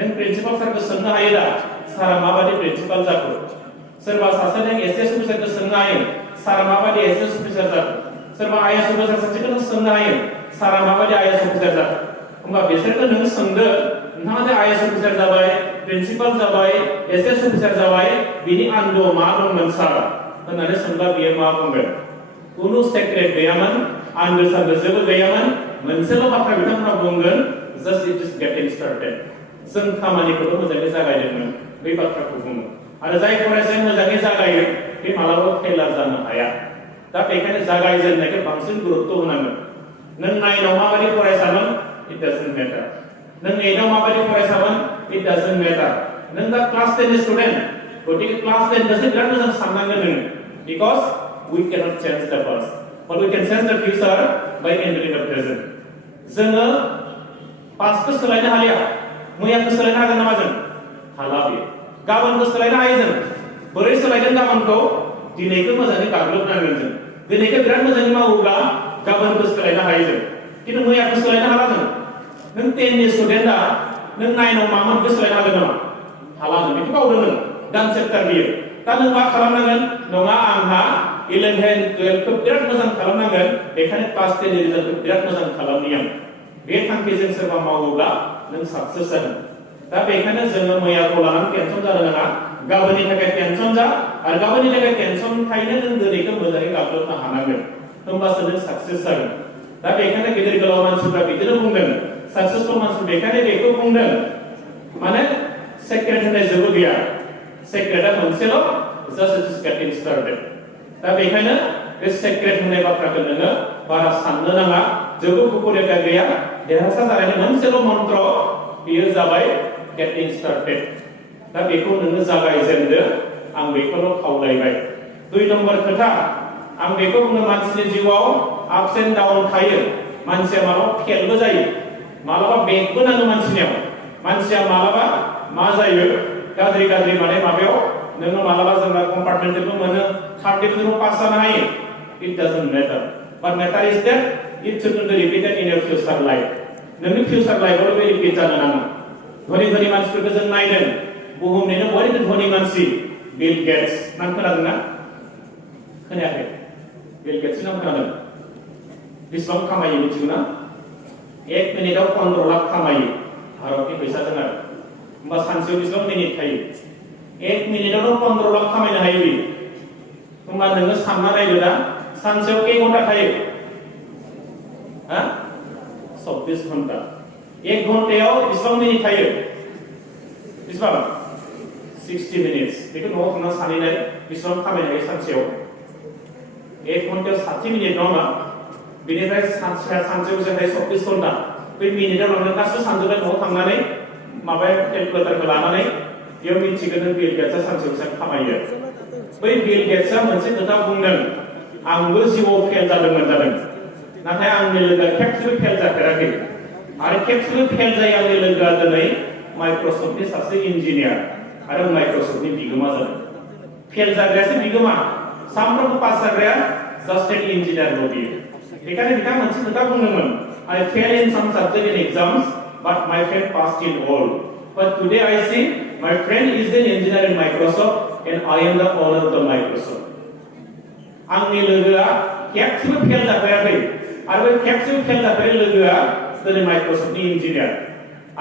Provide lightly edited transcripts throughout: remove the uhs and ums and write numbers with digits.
नों प्रिन्सिपाल सारखौ सोंनो हायो दा सारा माबादि प्रिन्सिपाल जाखो सोरबा सासे नों एसएस अफिसारखौ सोंनो हायो सारा माबादि एसएस अफिसार जाखो सोरबा आईएएस अफिसार सासेखौ नों सोंनो हायो सारा माबादि आईएएस अफिसार जाखो होमबा बिसोरखौ नों सोंदो नोंथाङा जे आईएएस अफिसार जाबाय प्रिन्सिपाल जाबाय एसएस अफिसार जाबाय बिनि आन्दोआव मा दंमोन सार होननानै सोंबा बियो मा बुंगोन कुनु सेक्रेट गैयामोन आन्दो सान्दो जेबो गैयामोन मोनसेल' बाथ्रा बिथांमोना बुंगोन just it is getting started जों खामानिखौ मोजाङै जागायदोंमोन बे बाथ्राखौ बुङो आरो जाय फरायसाया मोजाङै जागायो बे मालाबाबो फेलार जानो हाया दा बेखायनो जागायजेननायखौ बांसिन गुरुत्व होनांगोन नों 9 आव माबायदि फरायसामोन it doesn't matter नों 8 आव माबायदि फरायसामोन it doesn't matter नों दा क्लास 10 नि स्टुडेन्ट गतिके क्लास 10 गासै बिराद मोजां साननांगोन नों because we cannot change the past but we can change the future by entering the present जोङो पास्टखौ सोलायनो हालिया मैयाखौ सोलायनो हागोन नामा जों हाला बे गाबोनखौ सोलायनो हायो जों बोरै सोलायगोन गाबोनखौ दिनैखौ मोजाङै गाग्लोबनांगोन जों दिनैखौ बिराद मोजाङै मावोब्ला गाबोनखौ सोलायनो हायो जों खिन्थु मैयाखौ सोलायनो हाला जों नों 10 नि स्टुडेन्टआ नों 9 आव मामोनखौ सोलायनो हागोन नामा हाला जों बेखौ बावदों नों दान चेप्टार बियो दा नों मा खालामनांगोन नङा आंहा 11 12 खौ बिराद मोजां खालामनांगोन बेखायनो क्लास 10 नि रिजाल्टखौ बिराद मोजां खालामनि आं बे थांखिजों सोरबा मावोब्ला नों साक्सेस जागोन दा बेखायनो जोङो मैयाखौ लानानै टेनसन जानो नाङा गाबोननि थाखाय टेनसन जा आरो गाबोननि थाखाय टेनसन थायोनो नों दिनैखौ मोजाङै गाग्लोबनो हानांगोन होमबासो नों साक्सेस जागोन दा बेखायनो गिदिर गोलाव मानसिफ्रा बिदिनो बुंदों साक्सेसफुल मानसि बेखायनो बेखौ बुंदों माने सेक्रेट होननाय जेबो गैया सेक्रेटआ मोनसेल' just it is getting started दा बेखायनो बे सेक्रेट होननाय बाथ्राखौ नोङो बारा साननो नाङा जेबो गुबुन गैया देरहासार जानायनि मोनसेल' मन्त्र बेयो जाबाय गेटिं स्टार्टेड दा बेखौ नोङो जागायजेनदो आं बेखौल' खावलायबाय 2 नम्बर खोथा आं बेखौ बुङो मानसिनि जिउआव आपस एन्ड डाउन थायो मानसिया मालाबा फेलबो जायो मालाबा बेकबो नाङो मानसिया मालाबा मा जायो गाज्रि माने माबायाव नोङो मालाबा जोंना कम्पार्टमेन्टेलबो मोनो थार्ड डिभिजनआव पास जानो हायो it doesn't matter but matter is that it shouldn't be repeated in your future life नोंनि फ्यूचर लाइफआव बे रिपिट जानो नाङा धनी मानसिफोरखौ जों नायदों बुहुमनिनो बयनिख्रुइ धनी मानसि बिल गेट्स नाम खोनादोंना खोनायाखै बिल गेट्सनि नाम खोनादों बेसेबां खामायो मिथिगौ ना 1 मिनिटाव 15 लाख खामायो भारतनि फैसाजों आरो होमबा सानसेयाव बेसेबां मिनिट थायो 1 मिनिटावनो 15 लाख खामायनो हायो बे होमबा नोङो सानना नायदो दा सानसेयाव कई घन्टा थायो हा 24 घन्टा 1 घन्टायाव बेसेबां मिनिट थायो बेसेबां 60 मिनिट्स बेखौ न'आव थांना सानैनाय बेसेबां खामायनो हायो सानसेयाव 1 घन्टायाव 60 मिनिट नङा होमबा बेनिफ्राय सानसेयाव बेसेबां 24 घन्टा बे मिनिटाव लांनानै गासैबो सानजोबबाय न'आव थांनानै माबाया केलकुलेटरखौ लानानै बेयाव मिथिगोन नों बिल गेट्सआ सानसेयाव बेसेबां खामायो बै बिल गेट्सआ मोनसे खोथा बुंदों आंबो जिउआव फेल जादों नाथाय आंनि लोगोआ खेबसेबो फेल जाफेराखै आरो खेबसेबो फेल जायै आंनि लोगोआ दिनै माइक्रसफ्टनि सासे इन्जिनियार आरो माइक्रसफ्टनि बिगोमा जादों फेल जाग्रायासो बिगोमा सामफ्रोमबो पास जाग्राया जास्ट एन इन्जिनियारल' बियो बेखायनो बिथाङा मोनसे खोथा बुंदोंमोन I failed in some subject in exams but my friend passed in all but today I see my friend is an engineer in Microsoft and I am the owner of the Microsoft आंनि लोगोआ खेबसेबो fail जाफेराखै आरो बे खेबसेबो fail जाफेरै लोगोआ दिनै माइक्रसफ्टनि engineer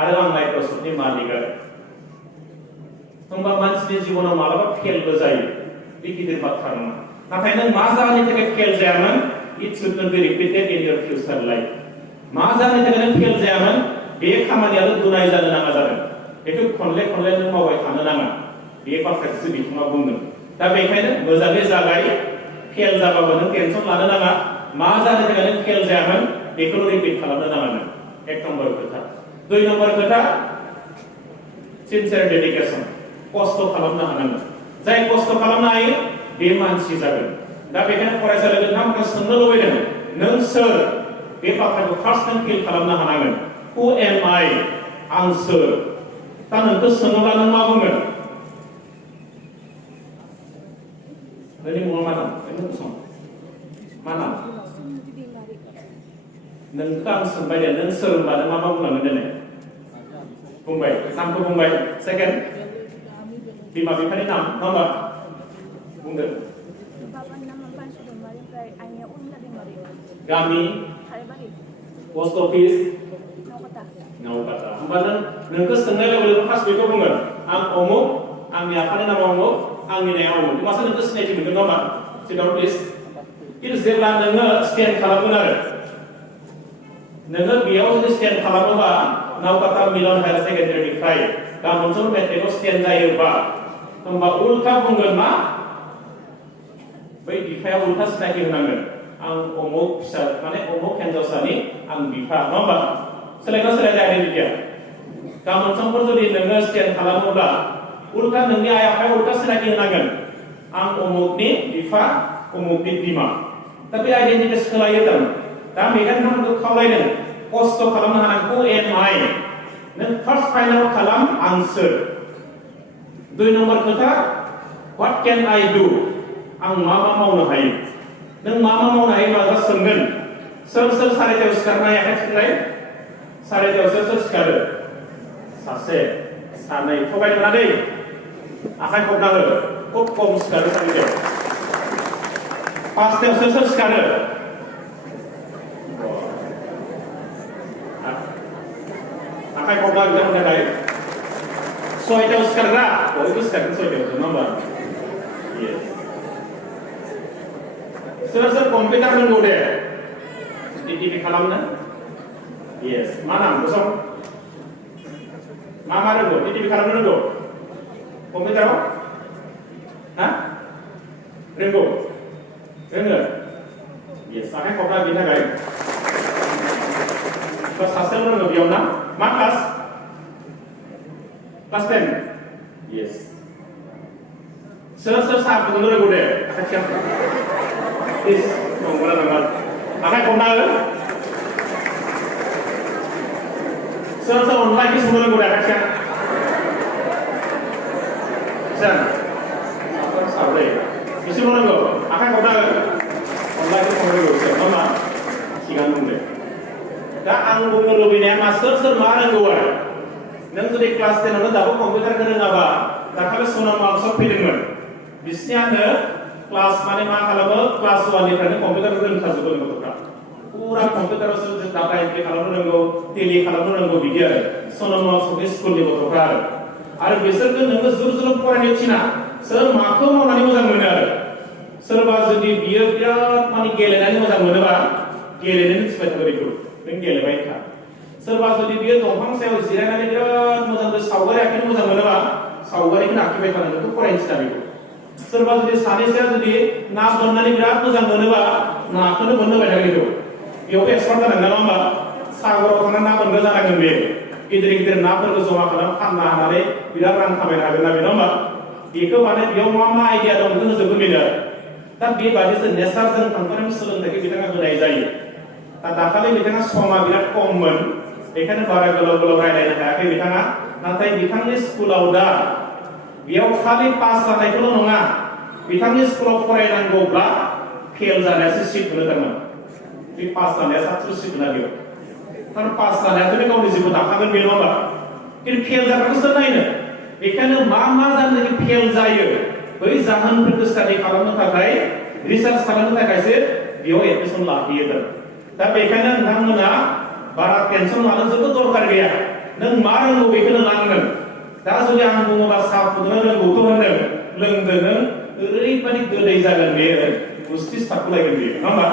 आरो आं माइक्रसफ्टनि मालिक आरो होमबा मानसिनि जिबनाव मालाबा फेलबो जायो बे गिदिर बाथ्रा नङा नाथाय नों मा जाहोननि थाखाय फेल जायामोन it should not be repeated in your future life मा जाहोननि थाखाय नों फेल जायामोन बे खामानियाल' दुनाय जानो नाङा जादों बेखौ खनले नों मावबाय थानो नाङा बे बाथ्राखौसो बिथाङा बुंदों दा बेखायनो मोजाङै जागाय फेल जाबाबो नों टेनसन लानो नाङा मा जानो थाखाय नों फेल जायामोन बेखौल' रिपिट खालामनो नाङा नों 1 नम्बर खोथा 2 नम्बर खोथा सिनसियार डेडिकेसन खस्थ' खालामनो हानांगोन जाय खस्थ' खालामनो हायो बे मानसि जागोन दा बेखायनो फरायसालियाव नोंथांमोनखौ सोंनो लुबैदों नों सोर बे बाथ्राखौ फार्स्ट नों फिल खालामनो हानांगोन हु एम आइ आं सोर दा नोंखौ सोङोब्ला नों मा बुंगोन नोंनि मुङा मा नाम मा नाम नोंखौ आं सोंबाय दे नों सोर होनबा नों मा बुंलांगोन दिनै बुंबाय नामखौ बुंबाय सेकेन्ड बिमा बिफानि नाम नङा होमबा बुंदो बाबानि नामा बानसु दैमारि ओमफ्राय आइनिया उर्मिला दैमारि गामि खारेबारि पोस्ट ऑफिस नावकाटा होमबा नोंखौ सोंनाय लोगो लोगो फार्स्ट बेखौ बुंगोन आं अमुक आंनि आफानि नामा अमुक आंनि नाया अमुक होमबासो नोंखौ सिनायथि मोनगोन नङा होमबा सिट डाउन प्लिज खिन्थु जेब्ला नोङो स्टेन्ड खालामगोन आरो नोङो बेयाव जुदि स्टेन्ड खालामोबा नावकाटा मिलन हायार सेकेन्डारिनिफ्राय गामोनसो मेट्रिकआव स्टेन्ड जायोबा होमबा उल्था बुंगोन मा बै बिफाया उल्था सिनायथि होनांगोन आं अमुक फिसा माने अमुक हिन्जावसानि आं बिफा नङा होमबा सोलायना सोलायनाय आइडेन्टिटिया गाबोन समफोर जुदि नोङो स्टेन्ड खालामोब्ला उल्था नोंनि आइ आफाया उल्था सिनायथि होनांगोन आं अमुकनि बिफा अमुकनि बिमा दा बे आइडेन्टिटि सोलायो दा बेखायनो नोंखौ खावलायदों खस्थ' खालामनो हानांगौ एम आइ नों फार्स्ट फाइन्ड आउट खालाम आं सोर 2 नम्बर खोथा व्हाट कैन आई डू आं मा मावनो हायो नों मा मावनो हायो होनबा सोंगोन सोर सारिथायाव सिखारनाय आखाइ थिखांनाय सारिथायाव सोर सिखारो सासे सानै थगायनो मोना दै आखाइ खबनाङो खुब खम सिखारो सारिथायाव 5थायाव सोर सिखारो आखाइ खबना बिथांमोननि थाखाय 6थायाव सिखारग्रा बयबो सिखारगोन 6थायाव नङा होमबा सोर कम्पिउटार रोंगौ दे टिभि खालामनो यस मा नाम गसं मा रोंगौ टिभि खालामनो रोंगौ कम्पिउटाराव हा रोंगौ रोङो यस आखाइ खबना बिनि थाखाय सासेल' रोंगौ बेयाव ना मा क्लास 10 यस सोर साहा फुदुंनो रोंगौ दे आखाइ थिखां प्लिज नंगौना नङा आखाइ खबना हो सोर अनला ओंख्रि संनो रोंगौ दे आखाइ थिखां साब्रै बिसोरबो रोंगौ आखाइ खबना हो अनला ओंख्रि संनो रोंगौ बिसोर नङा होमबा थिगानो बुंदो दा आं बुंनो लुबैनाया मा सोर मा रोंगौ आरो नों जुदि क्लास 10आवनो दाबो कम्पिउटारखौ रोङाबा दाखालि सनाम मार्कसआव फैदोंमोन बिसनियानो क्लास माने मा खालामो क्लास 1 निफ्रायनो कम्पिउटारखौ रोंखाजोबो गथ'फ्रा पुरा कम्पिउटाराव डाटा एन्ट्रि खालामनो रोंगौ टेलि खालामनो रोंगौ बिदि आरो सनाम मार्कसनि स्कुलनि गथ'फ्रा आरो बिसोरखौ नोङो जुर फरायनो थिना सोर माखौ मावनानै मोजां मोनो आरो सोरबा जुदि बियो बिराद माने गेलेनानै मोजां मोनोबा गेलेनोनो थिबाय थागौ बेखौ नों गेलेबाय था सोरबा जुदि बियो दंफां सायाव जिरायनानै बिराद मोजां सावगारि आखिनो मोजां मोनोबा सावगारिखौनो आखिबाय थानांगौ फरायनो थिना बेखौ सोरबा जुदि सानैसोआ जुदि ना बोननानै बिराद मोजां मोनोबा नाखौनो बोननो होबाय थागौ बेखौ एक्सपार्ट जानांगोन नङा होमबा सागराव थांनानै ना बोनग्रा जानांगोन बे गिदिर नाफोरखौ जमा खालाम फाननो हानानै बिराद रां खामायनो हागोन ना बे नङा होमबा बेखौ माने बेयाव मा आइडिया दं बेखौ होजोबगोन बेनो दा बेबादिसो नेचारजों थांफानानै सोलोंथाइखौ बिथाङा होनाय जायो दा दाखालि बिथाङा समा बिराद खममोन बेखायनो बारा गोलाव रायलायनो हायाखै बिथाङा नाथाय बिथांनि स्कुलाव दा बेयाव खालि पास जानायखौल' नङा बिथांनि स्कुलाव फरायनांगौब्ला फेल जानायासो सिट मोनो थारमोन बे पास जानाया साबसिन सिट मोना बेयाव थार पास जानायाथ' गावनि जिउखौ दाखागोन बे नङा होमबा खिन्थु फेल जाग्राखौ सोर नायनो बेखायनो मा जानानै फेल जायो बै जाहोनफोरखौ स्टाडि खालामनो थाखाय रिसार्च खालामनो थाखायसो बेयाव एडमिसन लाहैयो दा बेखायनो नोंथांमोना बारा टेनसन लानो जोबोद दरकार गैया नों मा रोंगौ बेखौनो लानांगोन दा जुदि आं बुङोबा साहा फुदुंनो रोंगौखौ होनदों लोंदो नों ओरैबादि गोदै जागोन बे गुस्थिस थाखुलायगोन बेयो नङा होमबा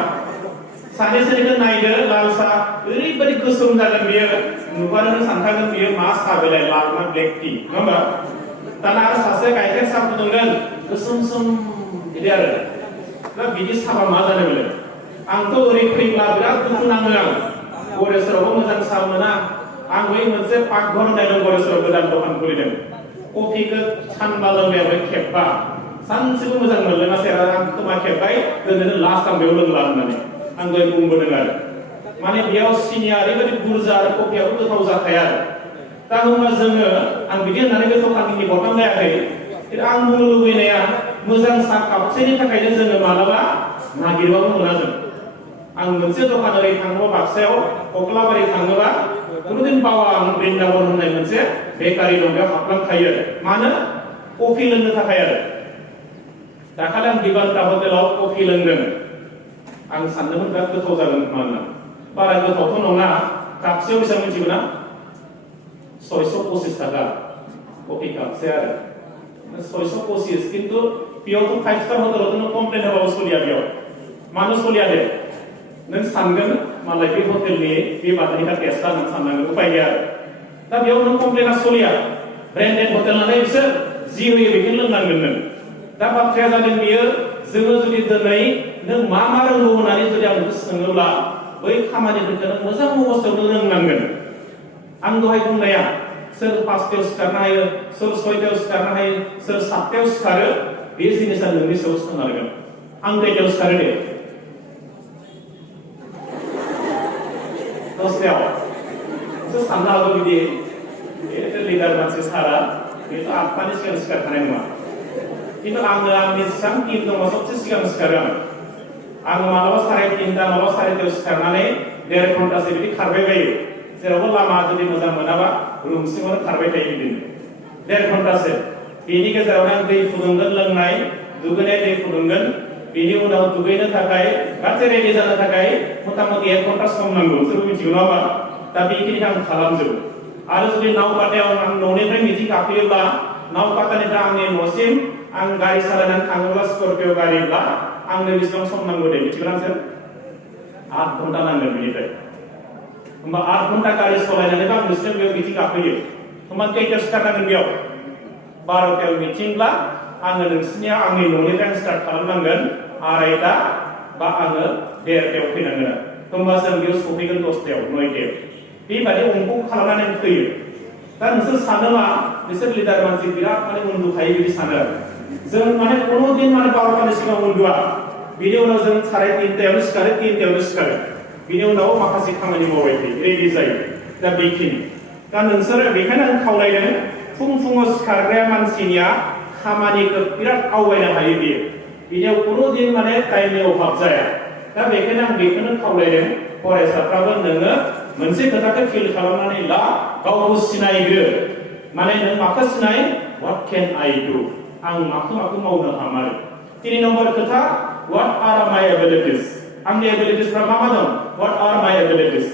सानैसोनिखौ नायदो लाल साहा ओरैबादि गोसोम जागोन बेयो नुबानो सानखागोन बेयो मा साहा बेलाय लाल ना ब्लेक टि नङा होमबा दाना आरो सासे गाइखेर साहा फुदुंगोन गोसोम बिदि आरो दा बिदि साहा मा जानो बेलाय आंथ' ओरै फैब्ला बिराद दुखु नाङो आं गरेस्वरावबो मोजां साहा मोना आं बै मोनसे पाकघर होननाय दं गरेस्वराव गोदान दखान खुलिदों कफिखौ सानबा लोंबाय ओमफ्राय खेबबा सानसेबो मोजां मोनलोङासै आरो आं खोमा खेबबाय दोननो लास्ट आं बेयाव लोंला होननानै आं दहाय बुंबोदों आरो माने बेयाव सिनिया ओरैबायदि बुरजा आरो कफियाबो गोथाव जाखाया आरो दा होनबा जोङो आं बिदि होननानै बे दखाननि बरनाम लायाखै आं बुंनो लुबैनाया मोजां साहा कापसेनि थाखायनो जोङो मालाबा नागिरबाबो मोना जों आं मोनसे दखान ओरै थाङोबा बाक्सायाव कक्लाबारि थाङोबा कुनुदिन बावा आं बृन्दावन होननाय मोनसे बेकारि दं बेयाव हाबलांखायो मानो कफि लोंनो थाखाय आरो दाखालि आं बिबान्ता हटेलाव कफि लोंदों आं सानदोंमोन बिराद गोथाव जागोन खोमा बारा गोथावथ' नङा कापसेयाव बेसेबां मिथिगौ ना 625 टाका कफि कापसे आरो 625 किन्तु बेयावथ' 5 स्टार हटेलावथ' नों कमप्लेन होबाबो सोलिया बेयाव मानो सोलिया दे नों सानगोन मालाय बे हटेलनि बे बाथानिखा टेस्टआ नों साननांगोन उपाय गैया दा बेयाव नों कमप्लेना सोलिया ब्रेन्डेड हटेल नालाय बिसोर जि होयो बेखौनो लोंनांगोन नों दा बाथ्राया जादों बेयो जोङो जुदि दिनै नों मा रोंगौ होननानै जुदि आंखौ सोङोब्ला बै खामानिफोरखौ नों मोजां अबस्थायावनो रोंनांगोन आं दहाय बुंनाया सोर 5टायाव सिखारनो हायो सोर 6टायाव सिखारनो हायो सोर 7टायाव सिखारो बे जिनिसा नोंनि सायाव सोनारगोन आं खैटायाव सिखारो दे 10टायाव नोंसोर साननो हागौ बिदि बे लिडार मानसि सारा बेथ' 8टानि सिगां सिखारखानाय नङा किन्तु आङो आंनि जेसेबां टिम दङ सबसे सिगां सिखारो आङो मालाबा 3:30 मालाबा 4टायाव सिखारनानै 1.5 घन्टासो बिदि खारबाय बायो जेरावबो लामा जुदि मोजां मोनाबा रुम सिङावनो खारबाय थायो बिदिनो 1.5 घन्टासो बेनि गेजेरावनो आं दै फुदुंगोन लोंनाय दुगैनाय दै फुदुंगोन बेनि उनाव दुगैनो थाखाय गासै रेडि जानो थाखाय मथा मथि 1 घन्टा सम नांगौ सोरबो मिथिगौ नङा होमबा दा बेखिनिखौ आं खालामजोबो आरो जुदि नावकाटायाव आं न'निफ्राय मिटिं गाखोयोब्ला नावकाटानिफ्राय आंनि न'सिम आं गारि सालायनानै थाङोब्ला स्कर्पिय गारिब्ला आंनो बेसेबां सम नांगौ दे मिथिगौ ना 8 घन्टा नांगोन बेनिफ्राय होमबा 8 घन्टा गारि सालायनानै आं नोंसिनाव बेयाव मिटिं गाखोयो होमबा खैटायाव सिखारनांगोन बेयाव 12टायाव मिटिंब्ला आङो नोंसिनियाव आंनि न'निफ्राय स्टार्ट खालामनांगोन 2:30 बा आङो 1:30टायाव फैनांगोन होमबासो आं बेयाव सफैगोन 10टायाव 9टायाव बेबादि अंक खालामनानै फैयो दा नोंसोर सानो मा बिसोर लिडार मानसि बिराद माने उन्दुखायो बिदि सानो जों माने कोनो दिन माने 12टानि सिगां उन्दुआ बिनि उनाव जों 3:30टायावनो सिखारो 3टायावनो सिखारो बिनि उनाव माखासे खामानि मावबाय थायो रेडि जायो दा बेखिनि दा नोंसोर बेखायनो आं खावलायदों फुङाव सिखारग्रा मानसिनिया खामानिखौ बिराद आवगायनो हायो बियो बिनियाव कोनो दिन माने टाइमनि अभाब जाया दा बेखायनो आं बेखौनो खावलायदों फरायसाफ्राबो नोङो मोनसे खोथाखौ फिल खालामनानै ला गावखौ सिनायग्रो माने नों माखौ सिनाय व्हाट कैन आई डू आं माखौ मावनो हामारो 3 नम्बर खोथा व्हाट आर माय एबिलिटीज आंनि एबिलिटीजफ्रा मा दं व्हाट आर माय एबिलिटीज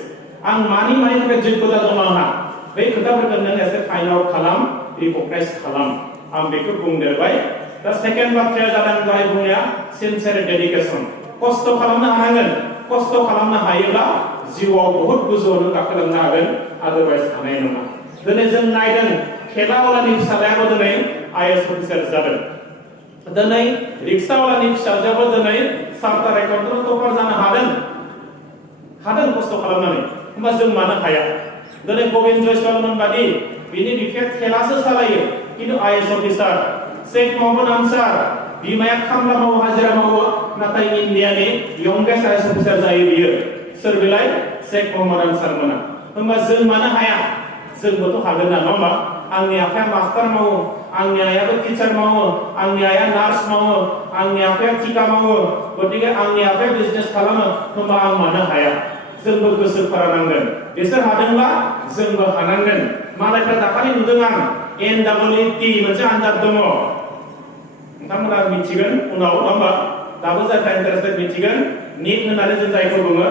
आं मानि थाखाय योग्यता दं आंहा बे खोथाफोरखौ नों एसे फाइन्ड आउट खालाम रिकगनाइज खालाम आं बेखौ बुंदेरबाय दा सेकेन्ड बाथ्राया जादों दहाय बुंनाया सिनसियार डेडिकेसन खस्थ' खालामनो हानांगोन खस्थ' खालामनो हायोब्ला जिउआव बहुत गोजौआवनो गाखोलांनो हागोन आदारवाइज हानाय नङा दिनै जों नायदों खेलावालानि फिसालायाबो दिनै आईएएस अफिसार जादों दिनै रिक्सावालानि फिसाजोआबो दिनै सार्टार एकाउन्टेन्ट टपार जानो हादों खस्थ' खालामनानै होमबा जों मानो हाया दिनै गबिन्द जयसवालमोन बादि बिनि बिफाया थेलासो सालायो किन्तु आईएएस अफिसार शेख मोहम्मद आनसार बिमाया खामला मावो हाजिरा मावो नाथाय इन्डियानि यंगेस्ट आईएएस अफिसार जायो बियो सोर बेलाय शेख मोहम्मद आनसार मोना होमबा जों मानो हाया जोंबोथ' हागोन ना नङा होमबा आंनि आफाया मास्टार मावो आंनि आइयाबो टिचार मावो आंनि आइया नार्स मावो आंनि आफाया टिका मावो गतिके आंनि आफाया बिजनेस खालामो होमबा आं मानो हाया जोंबो गोसो फोरानांगोन बिसोर हादोंब्ला जोंबो हानांगोन मालायफ्रा दाखालि नुदों आं NEET मोनसे आनजाद दङ नोंथांमोना मिथिगोन उनाव नङा होमबा दाबो जायफ्रा इन्टारेस्टेड मिथिगोन निट होननानै जों जायखौ बुङो